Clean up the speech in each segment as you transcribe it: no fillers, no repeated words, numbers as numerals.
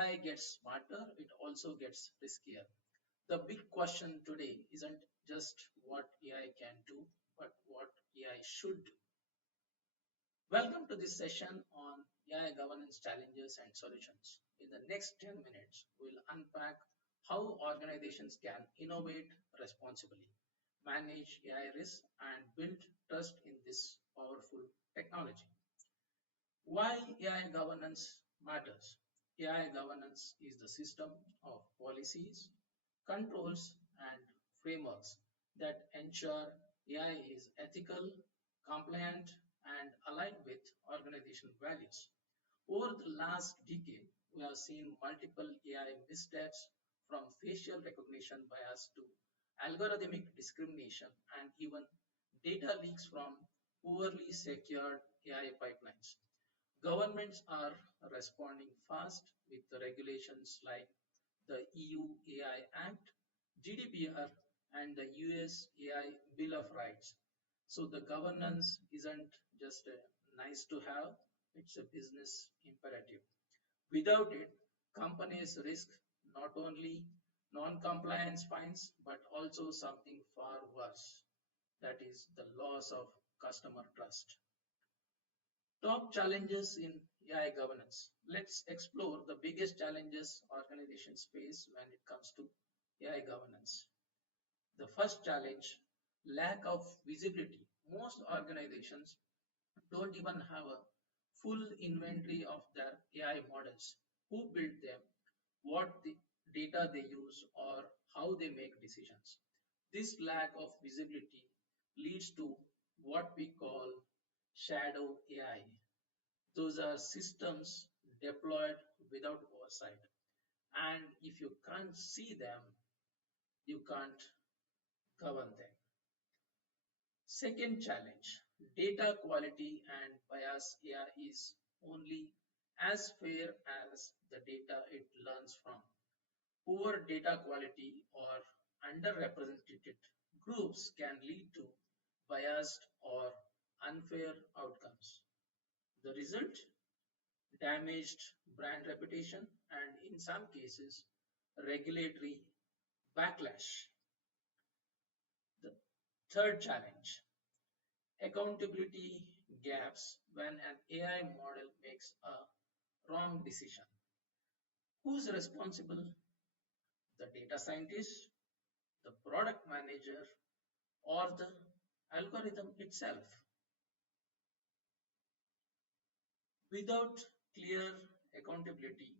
AI gets smarter, it also gets riskier. The big question today isn't just what AI can do, but what AI should do. Welcome to this session on AI governance challenges and solutions. In the next 10 minutes, we'll unpack how organizations can innovate responsibly, manage AI risks, and build trust in this powerful technology. Why AI governance matters. AI governance is the system of policies, controls, and frameworks that ensure AI is ethical, compliant, and aligned with organizational values. Over the last decade, we have seen multiple AI missteps from facial recognition bias to algorithmic discrimination and even data leaks from poorly secured AI pipelines. Governments are responding fast with the regulations like the EU AI Act, GDPR, and the US AI Bill of Rights. So the governance isn't just a nice to have, it's a business imperative. Without it, companies risk not only non-compliance fines, but also something far worse, that is the loss of customer trust. Top challenges in AI governance. Let's explore the biggest challenges organizations face when it comes to AI governance. The first challenge, lack of visibility. Most organizations don't even have a full inventory of their AI models, who built them, what the data they use, or how they make decisions. This lack of visibility leads to what we call shadow AI. Those are systems deployed without oversight. And if you can't see them, you can't govern them. Second challenge, data quality and bias AI is only as fair as the data it learns from. Poor data quality or underrepresented groups can lead to biased or unfair outcomes. The result, damaged brand reputation, and in some cases, regulatory backlash. The third challenge, accountability gaps when an AI model makes a wrong decision. Who's responsible? The data scientist, the product manager, or the algorithm itself? Without clear accountability,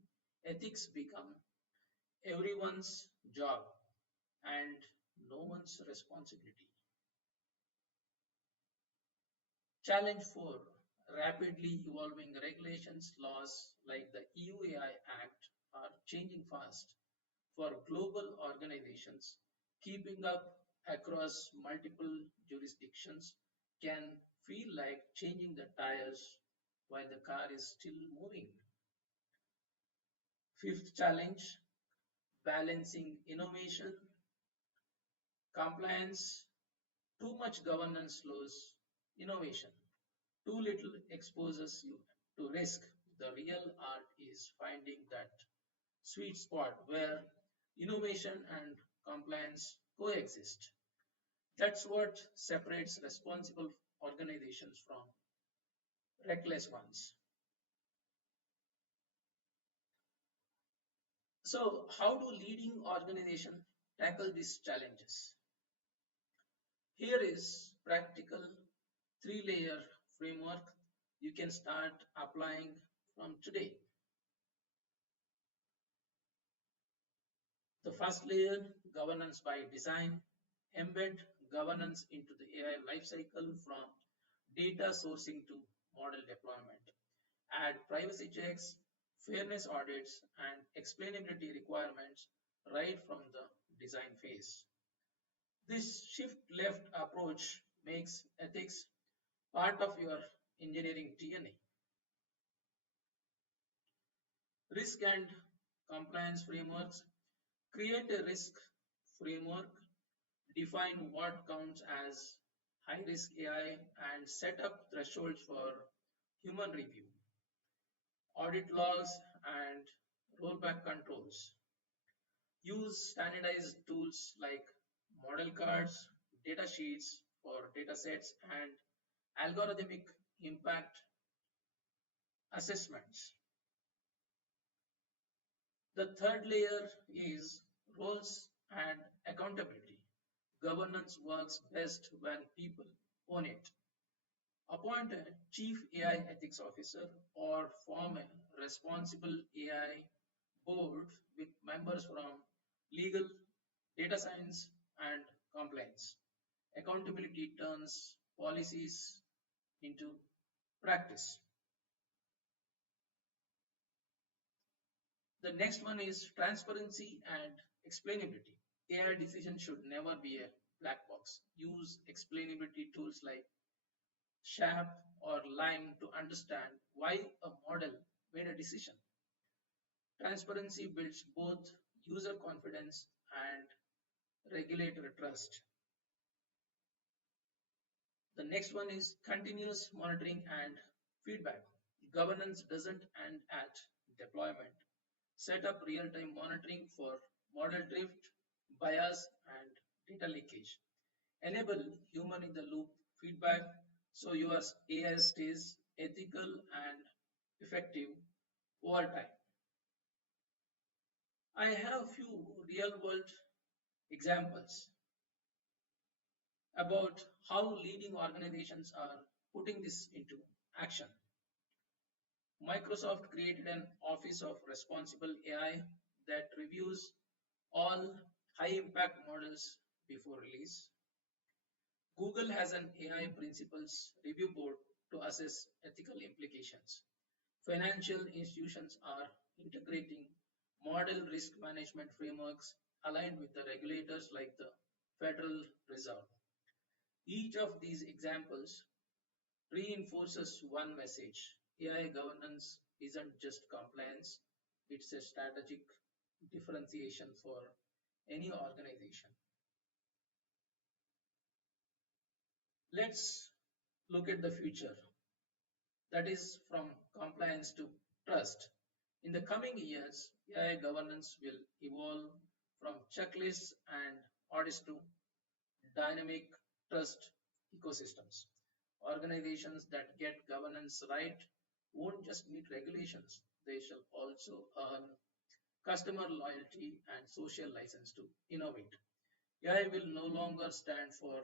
ethics become everyone's job and no one's responsibility. Challenge 4, rapidly evolving regulations, laws like the EU AI Act are changing fast. For global organizations, keeping up across multiple jurisdictions can feel like changing the tires while the car is still moving. Fifth challenge, balancing innovation, compliance. Too much governance slows innovation. Too little exposes you to risk. The real art is finding that sweet spot where innovation and compliance coexist. That's what separates responsible organizations from reckless ones. So, how do leading organizations tackle these challenges? Here is practical three-layer framework you can start applying from today. The first layer, governance by design, embed governance into the AI lifecycle from data sourcing to model deployment. Add privacy checks, fairness audits, and explainability requirements right from the design phase. This shift left approach makes ethics part of your engineering DNA. Risk and compliance frameworks. Create a risk framework, define what counts as high risk AI, and set up thresholds for human review. Audit logs and rollback controls. Use standardized tools like model cards, data sheets for data sets, and algorithmic impact assessments. The third layer is roles and accountability. Governance works best when people own it. Appoint a chief AI ethics officer or form a responsible AI board with members from legal, data science, and compliance. Accountability turns policies into practice. The next one is transparency and explainability. AI decisions should never be a black box. Use explainability tools like SHAP or LIME to understand why a model made a decision. Transparency builds both user confidence and regulator trust. The next one is continuous monitoring and feedback. Governance doesn't end at deployment. Set up real-time monitoring for model drift, bias, and data leakage. Enable human in the loop feedback so your AI stays ethical and effective over time. I have a few real world examples about how leading organizations are putting this into action. Microsoft created an Office of Responsible AI that reviews all high impact models before release. Google has an AI principles review board to assess ethical implications. Financial institutions are integrating model risk management frameworks aligned with the regulators like the Federal Reserve. Each of these examples reinforces one message. AI governance isn't just compliance, it's a strategic differentiation for any organization. Let's look at the future, that is, from compliance to trust. In the coming years, AI governance will evolve from checklists and audits to dynamic trust ecosystems. Organizations that get governance right won't just meet regulations, they shall also earn customer loyalty and social license to innovate. AI will no longer stand for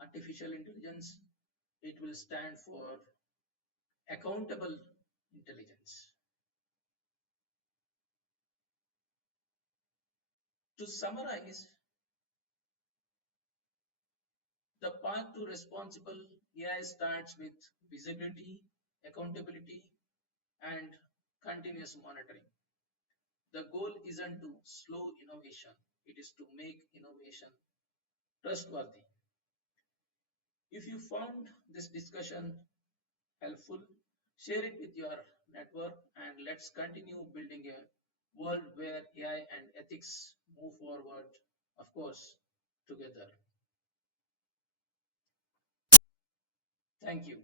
artificial intelligence, it will stand for accountable intelligence. To summarize, the path to responsible AI starts with visibility, accountability, and continuous monitoring. The goal isn't to slow innovation, it is to make innovation trustworthy. If you found this discussion helpful, share it with your network and let's continue building a world where AI and ethics move forward, of course, together. Thank you.